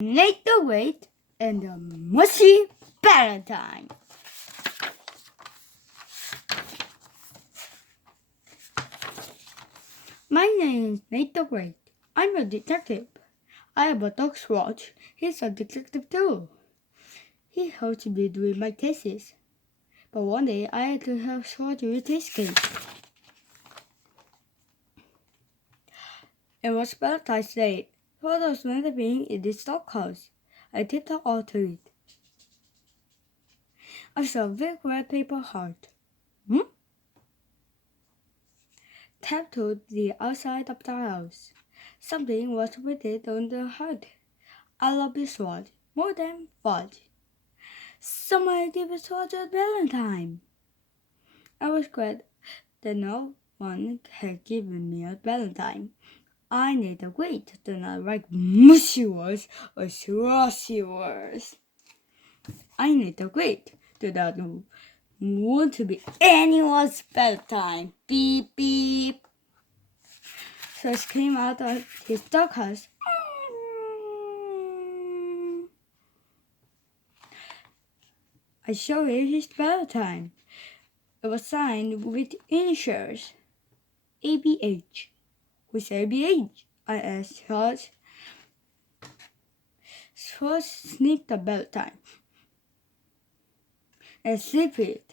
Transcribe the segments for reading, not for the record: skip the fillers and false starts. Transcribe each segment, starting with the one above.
Nate the Great and the Mushy Valentine. My name is Nate the Great. I'm a detective. I have a dog Swatch. He's a detective too. He helps me with my cases. But one day I had to help Swatch with his case. It was Valentine's Day. Swatch was meant to be in his doghouse. I tipped her out to it. I saw a big red paper heart. Tapped to the outside of the house. Something was written on the heart. I love you, Swatch, more than fudge. Someone give Swatch a Valentine. I was glad that no one had given me a Valentine. I need a great to not write mushy words or slushy words. I need a great to not want to be anyone's Valentine. Beep beep. Swatch came out of his doghouse. I showed him his Valentine. It was signed with initials. ABH. Who's ABH? I asked Swatch. Swatch sniffed the Valentine and sniffed it.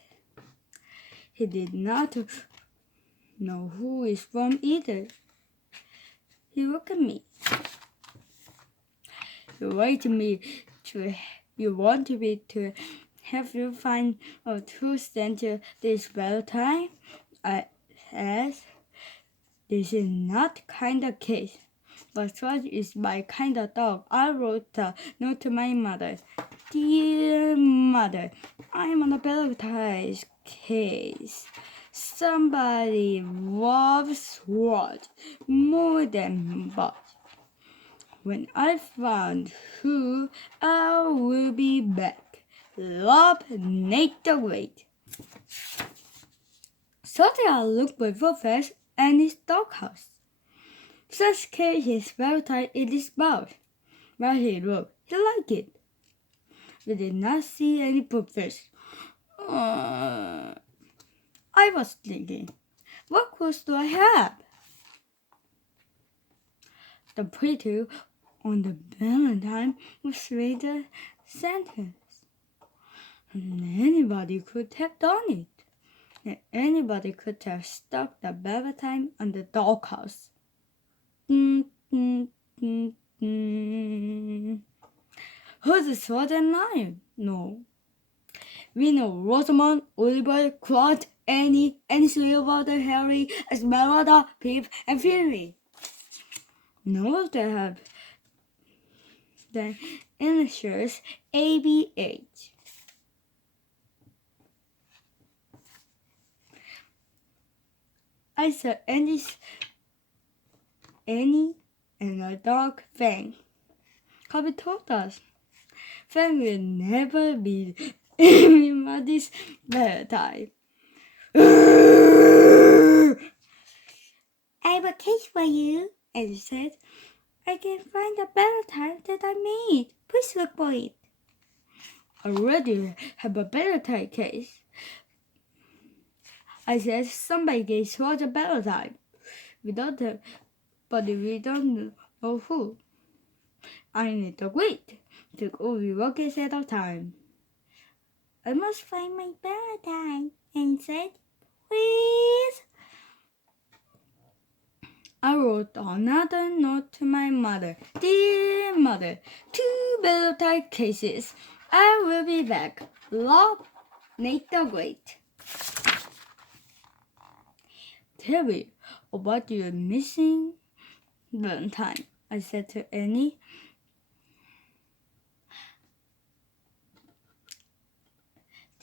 He did not know who is from either. He looked at me. You want me to help you find out who sent you this Valentine? I asked. This is not kind of case, but Swatch is my kind of dog. I wrote a note to my mother. Dear mother, I'm on a Valentine's case. Somebody loves Swatch more than Buzz. When I found who, I will be back. Love, Nate the Great. Suddenly I looked before first and his doghouse. Swatch carried his Valentine in his mouth. While he looked, he liked it. We did not see any poop fish. I was thinking, what clues do I have? The picture on the Valentine was read a sentence. Anybody could have done it. And anybody could have stuck the Valentine on the doghouse. Who's Swatch and Lion? No. We know Rosamond, Oliver, Claude, Annie, Silverwater, Harry, Esmeralda, Pip, and Phoebe. None of them have the initials ABH. I saw Annie and a dog, Fang. Cubby told us Fang will never be anybody's Valentine. I have a case for you, Eddie said. I can find the Valentine that I made. Please look for it. I already have a Valentine case. I said somebody gave Swatch a Valentine. But we don't know who. I need to wait. Took only 1 case at a time. I must find my Valentine, and said, please. I wrote another note to my mother. Dear mother, 2 Valentine cases. I will be back. Love, Nate the Great. Tell me about your missing Valentine, I said to Annie.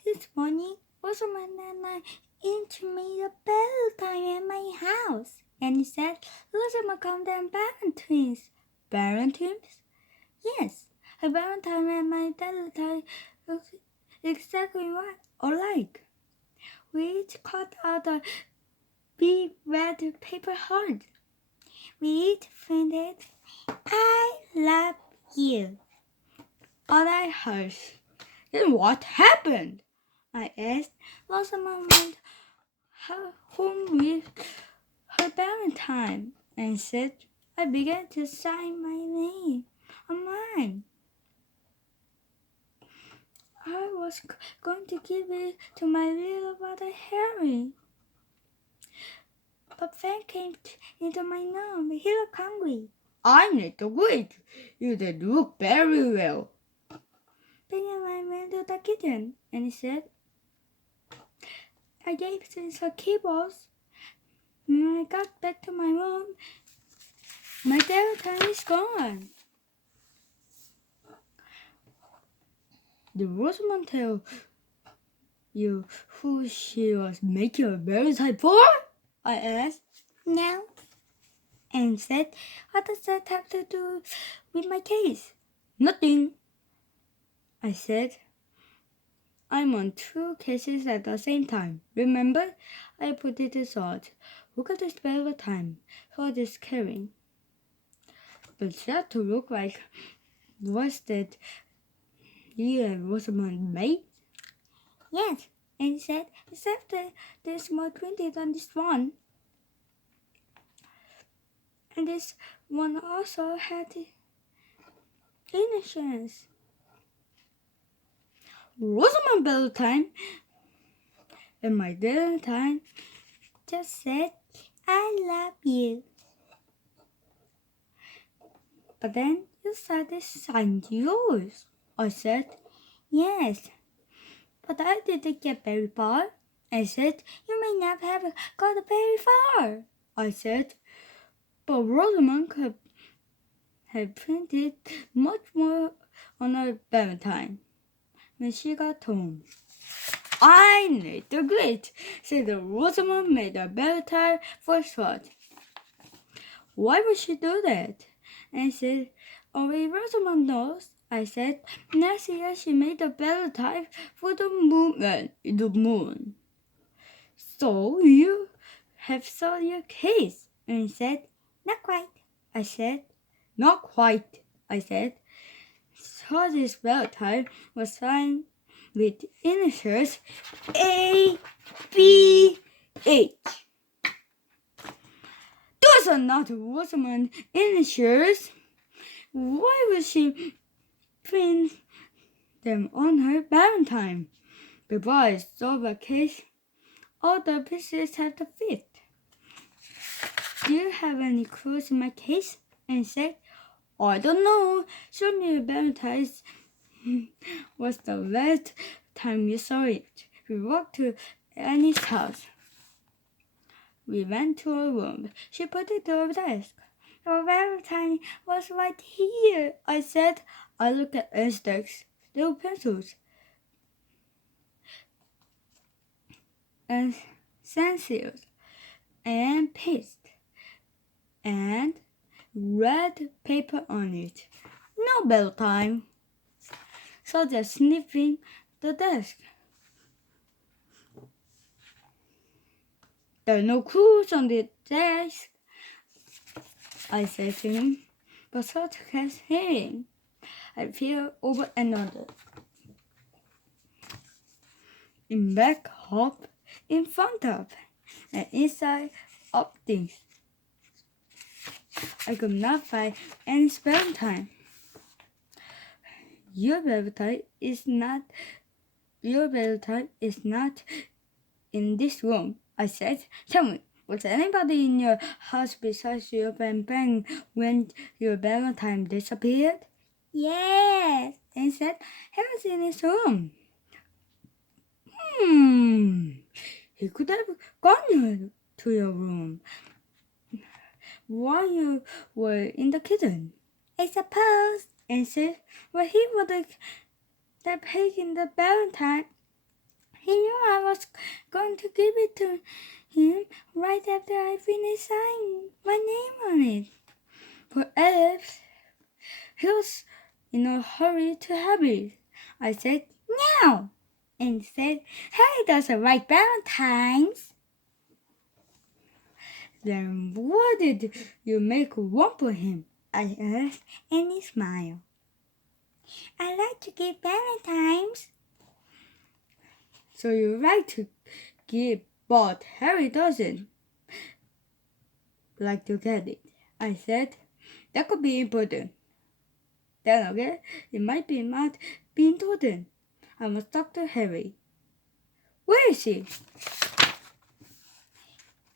This morning, Rosamond and I made a Valentine at my house. Annie said, Rosamond called them Valentines. Valentines? Yes, a Valentine and my Valentine looks exactly alike. We each cut out a big red paper heart. We each printed, I love you all I heard. Then what happened? I asked. Rosamond went home with her Valentine and said, I began to sign my name on mine. I was going to give it to my little brother Harry. But Fan came into my room. He looked hungry. I need to wait. You did look very well. Then I went to the kitchen and he said, I gave him some kibbles. When I got back to my room, my Valentine is gone. Did Rosamond tell you who she was making a Valentine for? I asked. No. And said, what does that have to do with my case? Nothing. I said, I'm on 2 cases at the same time. Remember? I put it to thought. Look at this Valentine. Thought is caring. Does that to look like was that you and Rosamond made? Yes, and said, except that there's more printed on this one. And this one also had initials. Rosamond Valentine and my Valentine just said, I love you. But then you said they signed yours. I said, yes. But I didn't get very far. I said, you may not have got very far. I said, but Rosamond could have printed much more on her Valentine when she got home. I need to quit, said Rosamond made a Valentine for short. Why would she do that? I said, only Rosamond knows. I said, next year she made a Valentine for the moon. So you have solved your case? And he said, not quite. I said, not quite. I said, so this Valentine was signed with initials A, B, H. Those are not Rosamond initials. Why would she print them on her Valentine? Before I solve a case, all the pieces have to fit. Do you have any clues in my case? And said, I don't know. Show me your Valentine was the last time you saw it. We walked to Annie's house. We went to her room. She put it to her desk. Your Valentine was right here, I said. I looked at Annie's desk. There were pencils and stencils and paste and red paper on it. No Valentine. So they're sniffing the desk. There are no clues on the desk, I said to him, but such has hearing. I peered over and under. In back of, in front of, and inside of things. I could not find any Valentine. Your Valentine is not in this room, I said. Tell me, was anybody in your house besides your friend Ben when your Valentine disappeared? Yes, they said. He was in his room. He could have gone to your room while you were in the kitchen. I suppose, and said, well, he would have taken the Valentine. He knew I was going to give it to him right after I finished signing my name on it. Perhaps he was in a hurry to have it. I said, no, and said, Harry doesn't like Valentines. Then why did you make one for him? I asked, and he smiled. I like to give Valentines. So you like to give, but Harry doesn't like to get it. I said, that could be important. Then again, it might be not being told. I must talk to Harry. Where is he?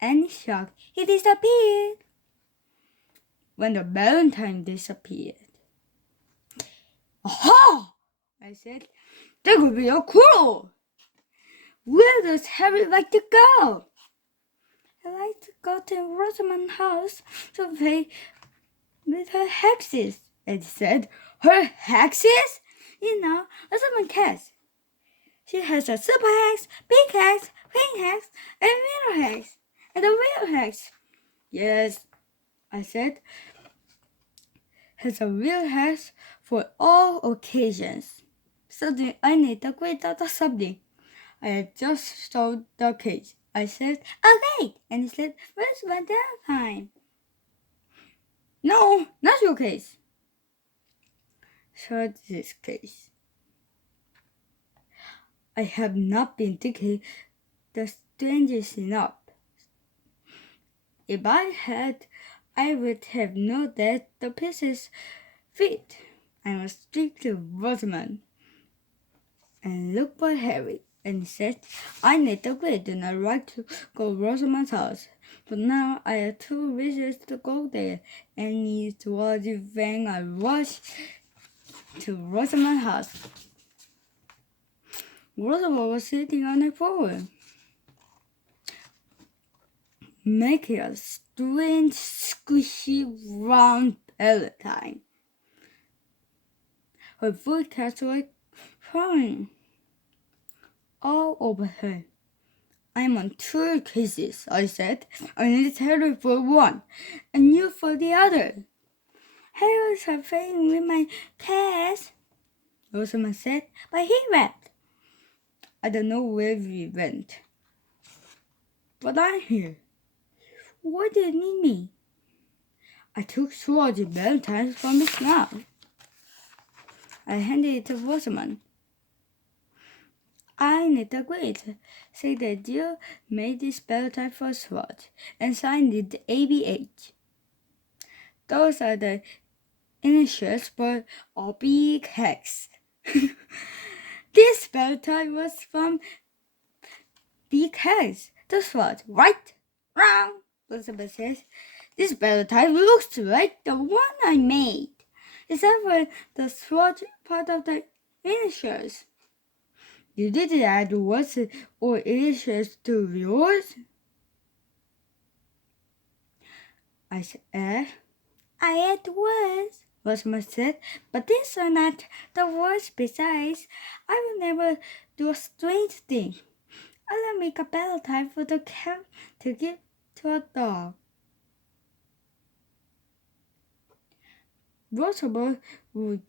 And shocked, he disappeared. When the Valentine disappeared. Aha! I said, that could be a clue. Where does Harry like to go? He likes to go to Rosamond's house to play with her hexes. Eddie said, her hexes? You know, Rosamond has. She has a super hex, big hex, pink hex, and middle hex, and a real hex. Yes, I said, has a real hex for all occasions. Suddenly, I need to quit out of something. I had just sold the case. I said, okay, and he said, where's my Valentine? No, not your case. So this case. I have not been thinking the strangest enough. If I had, I would have known that the pieces fit. I must speak to Rosamond and look for Harry. And he said, I need to quit and I'd like to go to Rosamond's house. But now I have 2 reasons to go there, and it was when I rushed to Rosamond's house. Rosamond was sitting on the floor, making a strange, squishy, round Valentine. Her footsteps were crying all over her. I'm on 2 cases, I said. I need Harry for one, and you for the other. Harry's playing with my cats, Rosamond said, but he left. I don't know where we went, but I'm here. Why do you need me? I took George's Valentine from his mouth. I handed it to Rosamond. I need to quit. Say that you made this Valentine for George and signed it ABH. Those are the initials for a big hex. This Valentine was from Big Hex. That's what, right? Wrong, Elizabeth says. This Valentine looks like the one I made, except for the swatch part of the initials. You didn't add words or initials to yours? I said, I add words, Rosamond said, but these are not the words. Besides, I will never do a strange thing. I will make a Valentine for the cat to give to a dog. Rosamond would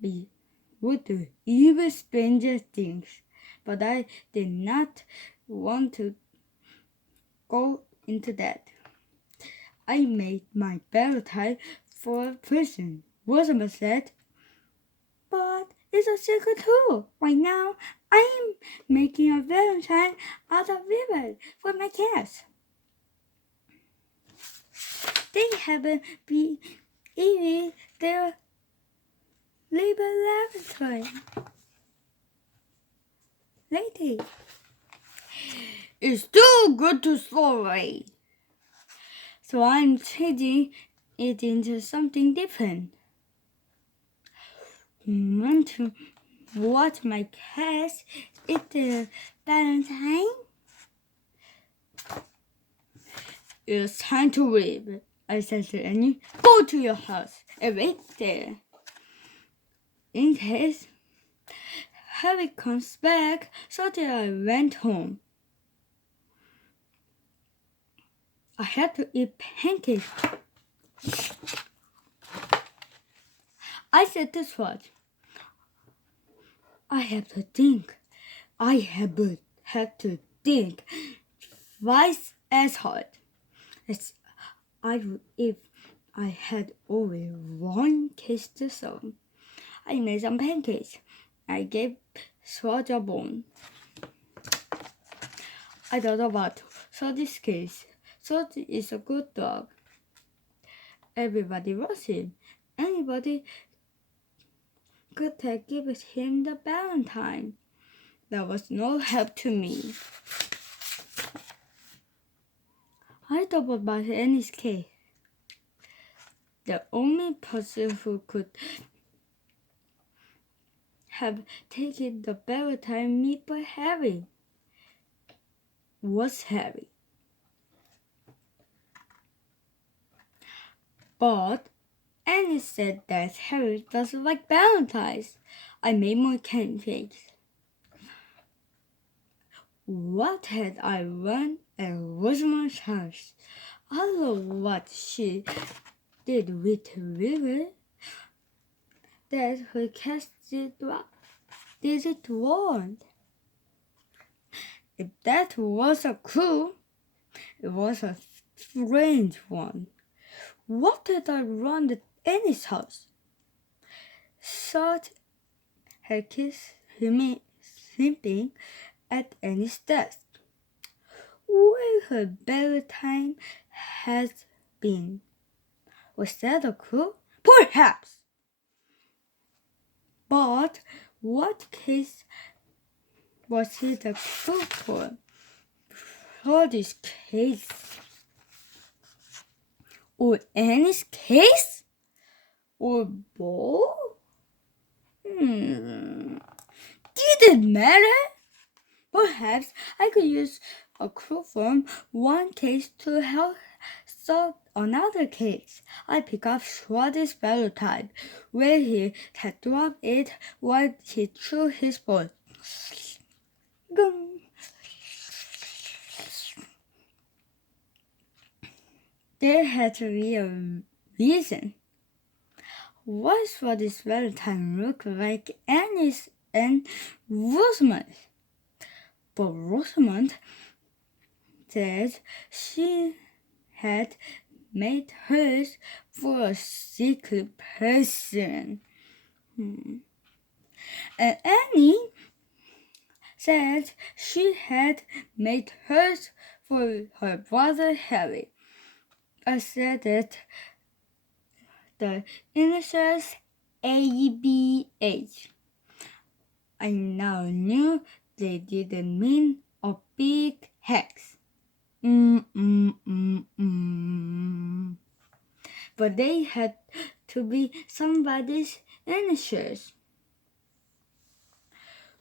do even stranger things, but I did not want to go into that. I made my Valentine for a person, Rosamond said. But it's a secret too. Right now, I'm making a Valentine out of ribbon for my cats. They haven't been eating their Valentine lately. It's too good to throw away. So I'm changing it into something different. Want to watch my cats eat the Valentine? It's time to leave, I said to Annie. Go to your house and wait there. In case Harry comes back, so that I went home. I had to eat pancakes. I said to George, I have to think. I have to think twice as hard as I would if I had only one case to solve. I made some pancakes. I gave Sword a bone. I thought about Sword's case. Sword is a good dog. Everybody loves him. Anybody could have given him the Valentine. There was no help to me. I thought about Annie's case. The only person who could have taken the Valentine meat for Harry was Harry. But Annie said that Harry doesn't like Valentines. I made more pancakes. What had I run at Rosamond's house? I don't know what she did with the river. That her cast did it want. If that was a clue, it was a strange one. What had I run at Annie's house? Thought her kiss sleeping at Annie's desk. Where her Valentine has been. Was that a clue? Perhaps. But what case was it a clue for? For this case. Or Annie's case? Or both? Did it matter? Perhaps I could use a clue from one case to help solve another case. I picked up Schwartz's Valentine, where he had dropped it while he threw his ball. There had to be a reason. Why would this Valentine look like Annie's and Rosamond's? But Rosamond said she had made hers for a secret person. And Annie said she had made hers for her brother Harry. I said that the initials ABH. I now knew they didn't mean a big hex. But they had to be somebody's initials.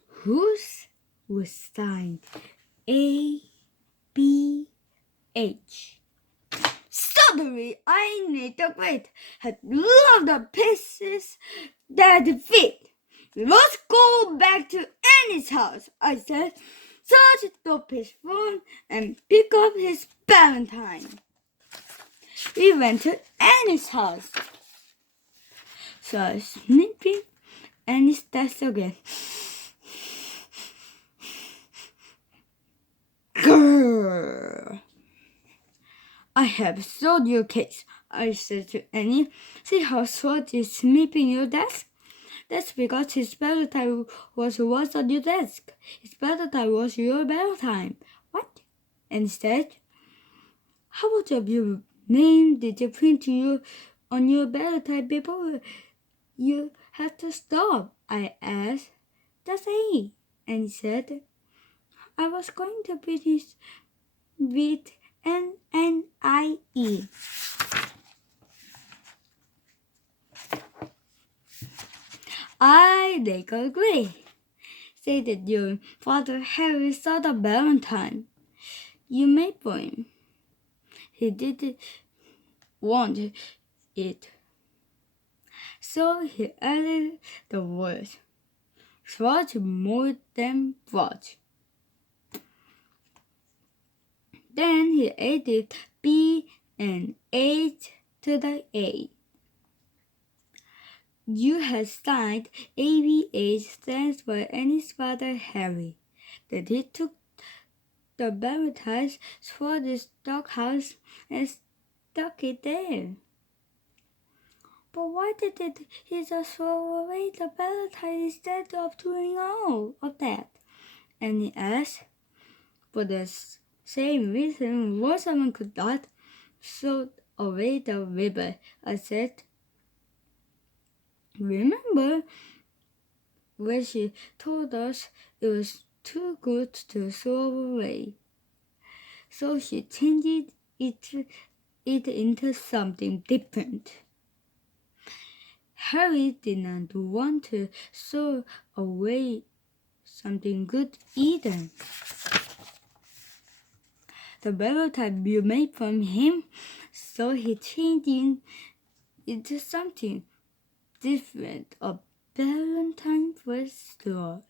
Whose was signed ABH? Suddenly, I knew the great had loved the pieces that fit. Let's go back to Annie's house, I said. Search up his phone and pick up his Valentine. We went to Annie's house. So I was snipping Annie's desk again. Grrr. I have solved your case, I said to Annie. See how Sword is snipping your desk? That's because his Valentine was on your desk. His Valentine was your Valentine. What? Annie said. How much of your name did you print on your Valentine before you had to stop? I asked. That's A. Annie said. I was going to finish with NNIE. I agree. Say that your father Harry saw the Valentine you made for him. He didn't want it. So he added the words, "Swatch more than watch." Then he added B and H to the A. You had signed ABH stands for Annie's father Harry. That he took the Valentine's for the stockhouse and stuck it there. But why did he just throw away the Valentine instead of doing all of that? Annie asked. For the same reason Rosamond could not throw away the ribbon, I said. Remember when she told us it was too good to throw away? So she changed it into something different. Harry did not want to throw away something good either. The Valentine you made from him, so he changed it into something different. A Valentine with straws.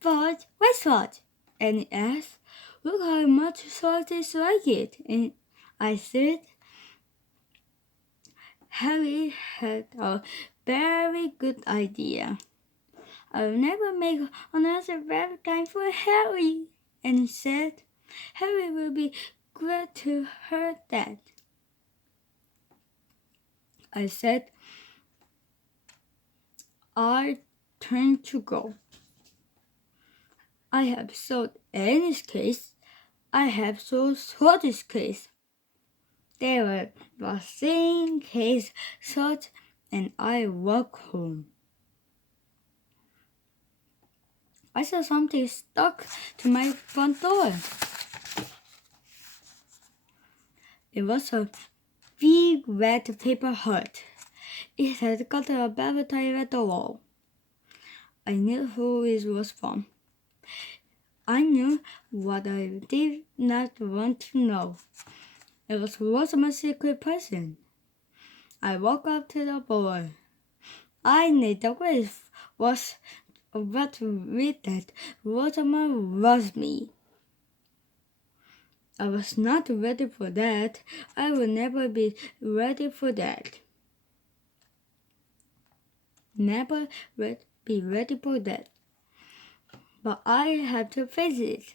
But why straws? Annie asked. Look how much straws is like it. And I said, Harry had a very good idea. I'll never make another Valentine for Harry. And he said, Harry will be glad to hear that. I said, I turned to go. I have sold Annie's case. I have sold Swordy's case. They were the same case sold, and I walked home. I saw something stuck to my front door. It was a big red paper heart. It had got a Valentine at the wall. I knew who it was from. I knew what I did not want to know. It was my secret present. I walked up to the boy. I knew the grave was about to read that Rosamond loves me. I was not ready for that. I will never be ready for that. Never be ready for that. But I had to face it.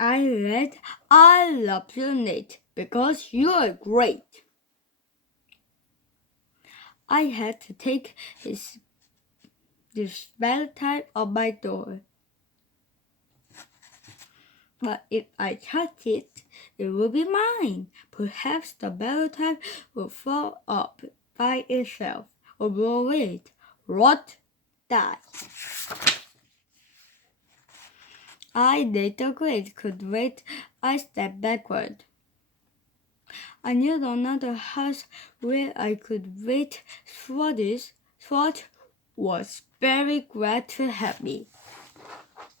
I read, I love you, Nate, because you're great. I had to take this Valentine on my door. But if I touch it, it will be mine. Perhaps the Valentine will fall up by itself, or blow it, rot, die. I later great could wait. I stepped backward. I knew another house where I could wait. Sword was very glad to have me.